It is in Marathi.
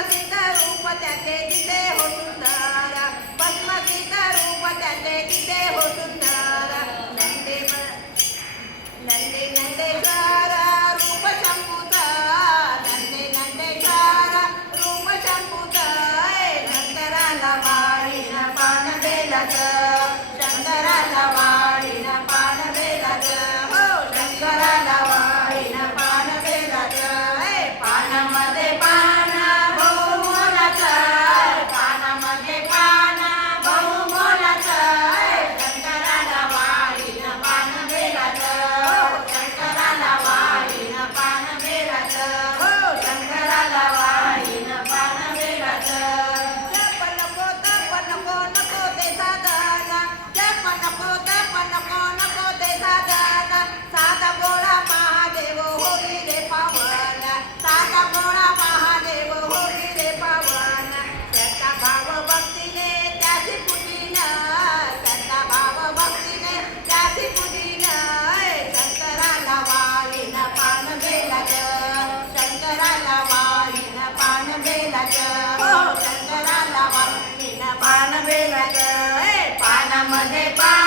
पद्मसित रूप त्याचे दिसे हो सुंदर, पद्मसित रूप त्याचे दिसे हो सुंदर. नंदे नंदेश्वर रूप शंभूचा, नंदे नंदेश्वर रूप शंभूचा. शंकराला वाळीन पान बेलाचं, शंकराला वाळीन पान बेलाचं. हो शंकराला वाळीन पान बेलाचं. पानामध्ये पान बहुमोलाचं, पानामध्ये पान बहुमोलाचं. शंकराला वाळीन पान बेलाचं, शंकराला वाळीन पान बेलाचं. हो शंकराला वाळीन पान बेलाचं. जप नको तप नको नको ते साधन, जप नको तप नको नको ते साधन. साधा भोळा महादेव होई रे पावन, साधा भोळा महादेव होई रे पावन. त्याचा भाव भक्तीने त्याची पूजीन, त्याचा भाव भक्तीने त्याची पूजीन. शंकराला वाळीन पान बेलाचं, शंकराला वाळीन पान बेलाचं. हो शंकराला वाळीन पान बेलाचं. पानामध्ये पान